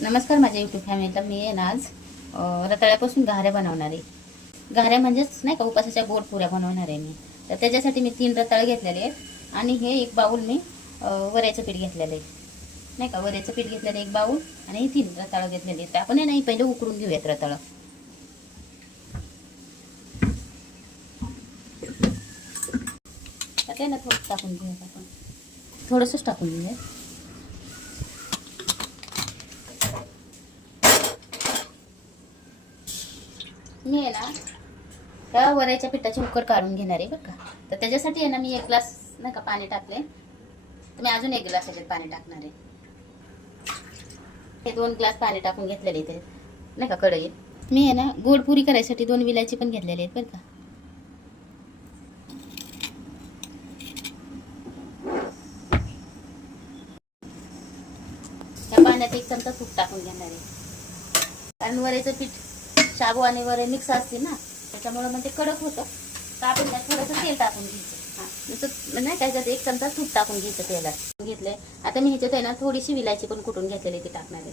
नमस्कार माझ्या यूट्यूब फॅमिलीला. मी आहे ना आज रताळ्यापासून घाऱ्या बनवणार आहे. घाऱ्या म्हणजेच नाही का उपासाच्या गोड पुऱ्या बनवणार आहे मी. तर त्याच्यासाठी मी 3 रताळे घेतलेले आहेत आणि हे एक बाऊल मी वऱ्याचं पीठ घेतलेलं आहे. नाही का वऱ्याचं पीठ घेतलेलं एक बाऊल आणि 3 रताळं घेतलेले आहेत. आपण हे नाही पहिले उकडून घेऊयात रताळं. काय ना थोडं टाकून घेऊयात आपण, थोडंसंच टाकून घेऊयात. मी आहे ना त्या वऱ्याच्या पिठाची उकड काढून घेणार आहे बरं का. तर त्याच्यासाठी आहे ना मी 1 ग्लास नाही का पाणी टाकले, तर मी अजून 1 ग्लास याच्यात पाणी टाकणार आहे. हे 2 ग्लास पाणी टाकून घेतलेले इथे नाही का कढईत. मी आहे ना गोड पुरी करायसाठी 2 विलायची पण घेतलेले आहेत बरं का. त्या पाण्यात 1 चमचा तूप टाकून घेणार आहे, कारण वऱ्याचं पीठ शाबू आणि वरे मिक्स असते ना, त्याच्यामुळे मग ते कडक होतं. तर आपण त्यात थोडंसं तेल टाकून घ्यायचं. हां नुसतं नाही त्याच्यात 1 चमचा तूप टाकून घ्यायचं तेलात घेतलंय. आता मी ह्याच्यात आहे ना थोडीशी विलायची पण कुटून घेतलेली ती टाकणार आहे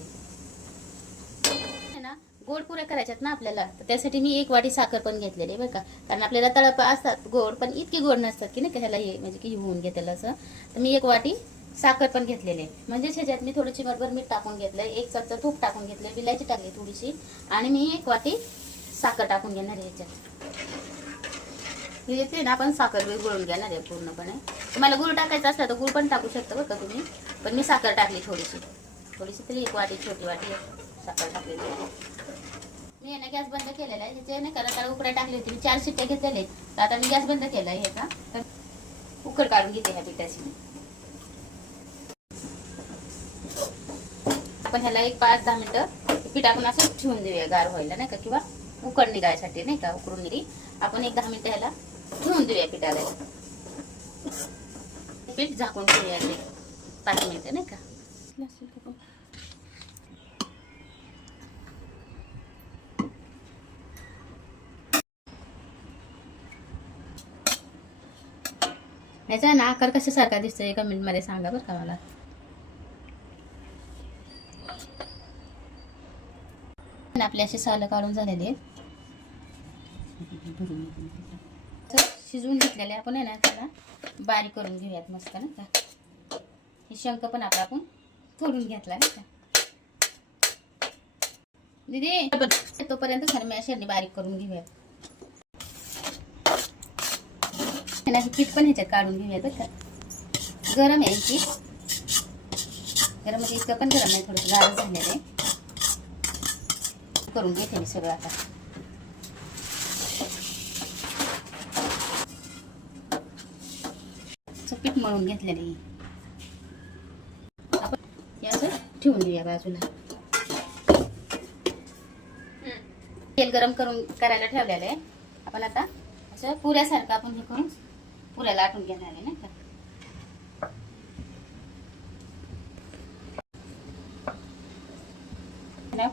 ना. गोड पुऱ्या करायच्यात ना आपल्याला, तर त्यासाठी मी 1 वाटी साखर पण घेतलेली बरं का. कारण आपल्याला तळप असतात गोड, पण इतकी गोड नसतात की नाही का ह्याला हे म्हणजे की होऊन घेतलेलं असं. तर मी 1 वाटी साखर पण घेतलेली आहे. म्हणजेच ह्याच्यात मी थोडीशी चिमटभर मीठ टाकून घेतलंय, 1 चमचा तूप टाकून घेतलंय, विलायची टाकली थोडीशी, आणि मी 1 वाटी साखर टाकून घेणार आहे ह्याच्यात. येते ना आपण साखर गुळून घेणार आहे पूर्णपणे. तुम्हाला गुळ टाकायचा असला तर गुळ पण टाकू शकता बरं का तुम्ही, पण मी साखर टाकली थोडीशी थोडीशी तरी 1 वाटी छोटी वाटी साखर टाकलेली आहे. मी ना गॅस बंद केलेला आहे. ह्याचे नाही करत उकड्या टाकली होती मी, 4 शिट्ट्या घेतलेले. तर आता मी गॅस बंद केला आहे ह्याचा. तर उकड काढून घेते ह्या पिठाची. आपण ह्याला 5-10 मिनिटं पीठ आपण असं ठेवून देऊया गार व्हायला नाही का, किंवा उकड निघायसाठी नाही का, उकडून निघी आपण 10 मिनिटं ह्याला ठेवून देऊया पिठाला. पीठ झाकून ठेवूया 5 मिनिटं नाही का. ह्याचा ना आकार कशासारखा दिसतोय कमेंट मध्ये सांगा बरं का मला. आपले असे सालं काढून झालेले शिजवून घेतलेले आपण आहे ना त्याला बारीक करून घेऊयात मस्त ना का. हे शंख पण आपला आपण फोडून घेतला नाही का दीदी. तोपर्यंत सर मॅशरने बारीक करून घेऊयात. पीठ पण ह्याच्यात काढून घेऊयात बरं का. गरम आहे पीठ, गरम म्हणजे इतकं पण गरम नाही, थोडंसं गार झालेलं आहे. करून घेते मी सगळं आता. पीठ मळून घेतलेलं आपण असं ठेवून देऊया बाजूला. तेल गरम करून करायला ठेवलेलं आहे. आपण आता असं पुऱ्यासारखं आपण हे करून पुऱ्या लाटून घेणार आहे नाही का.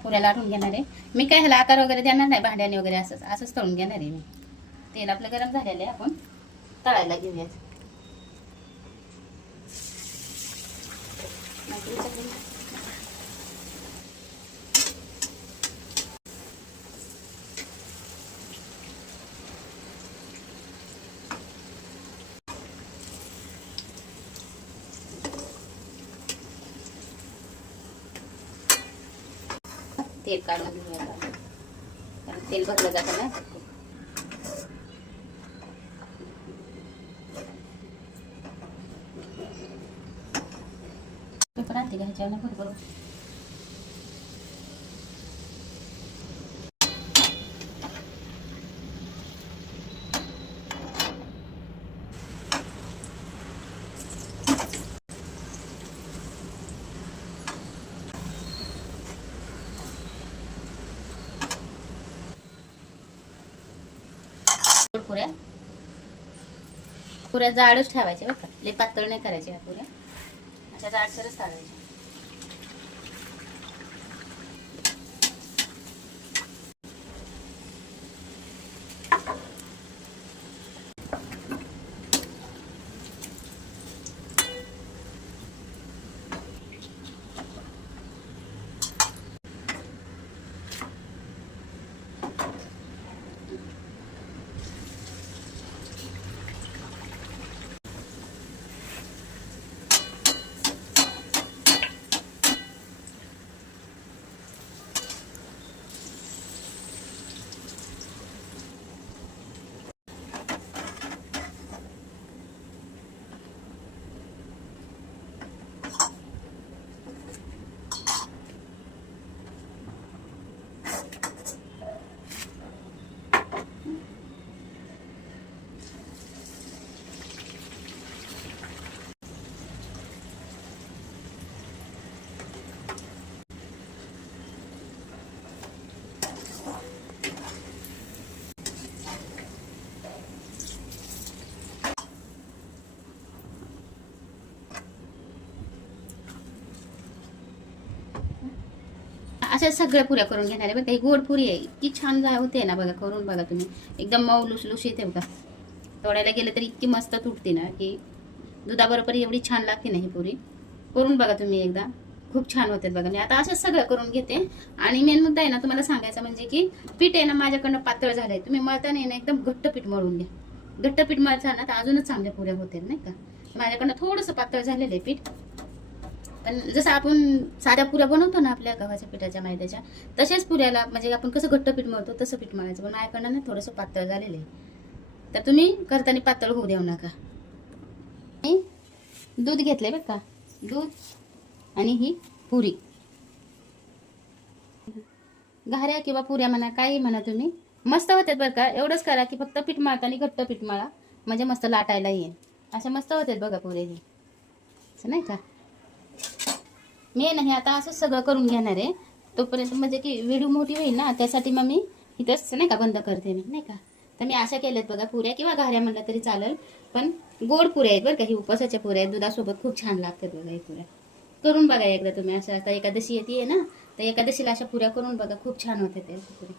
पुऱ्या लाटून घेणार आहे मी. काय ह्याला आकार वगैरे देणार नाही भांड्याने वगैरे, असंच तळून घेणार आहे मी. तेल आपलं गरम झालेलं आहे, आपण तळायला घेऊयात. तेल काढून घेऊया, कारण तेल भरलं जातं ना. पेपर आणते का ह्याच्यावर भरपूर. पुऱ्या पुऱ्या जाडच ठेवायचे बरं का, लय पातळ नाही करायचे. ह्या पुऱ्या अशा जाडसरच काढायच्या. अशा सगळ्या पुऱ्या करून घेणार आहे बघा. काही गोड पुरी आहे, इतकी छान होते ना बघा. करून बघा तुम्ही, एकदम मऊ लुसलुशीत आहे बघा. तोडायला गेलं तरी इतकी मस्त तुटते ना की दुधाबरोबर एवढी छान लागते ना ही पुरी. करून बघा तुम्ही एकदा, खूप छान होते बघा. मी आता असंच सगळं करून घेते. आणि मेन मुद्दा आहे ना तुम्हाला सांगायचा म्हणजे की पीठ आहे ना माझ्याकडनं पातळ झालंय. तुम्ही मळताना ना एकदम घट्ट पीठ मळून घ्या. घट्ट पीठ मळता ना तर अजूनच चांगल्या पुऱ्या होते नाही का. माझ्याकडनं थोडंसं पातळ झालेलं आहे पीठ. पण जसं आपण साध्या पुऱ्या बनवतो ना आपल्या गव्हाच्या पिठाच्या मैद्याच्या, तशाच पुऱ्याला म्हणजे आपण कसं घट्ट पीठ मळतो तसं पीठ मळायचं. पण माझ्याकडनं ना थोडंसं पातळ झालेलं आहे, तर तुम्ही करताना पातळ होऊ देऊ नका. दूध घेतलंय बरं का, दूध आणि ही पुरी. घाऱ्या किंवा पुऱ्या म्हणा, काही म्हणा तुम्ही, मस्त होतात बरं का. एवढंच करा की फक्त पीठ मळताना घट्ट पीठ मळा, म्हणजे मस्त लाटायला येईल. अशा मस्त होतात बघा पुऱ्या ही, असं नाही का. मी नाही आता असंच सगळं करून घेणार आहे. तोपर्यंत म्हणजे की व्हिडिओ मोठी होईल ना, त्यासाठी मग मी इथंच नाही का बंद करते मी नाही का. तर मी अशा केल्यात बघा पुऱ्या, किंवा घाऱ्या म्हणलं तरी चालेल. पण गोड पुऱ्या आहेत बरं का, ही उपवासाच्या पुऱ्या आहेत. दुधासोबत खूप छान लागतात बघा ही पुऱ्या. करून बघा एकदा तुम्ही. अशा आता एकादशी येते ना, तर एकादशीला अशा पुऱ्या करून बघा, खूप छान होते ते पुऱ्या.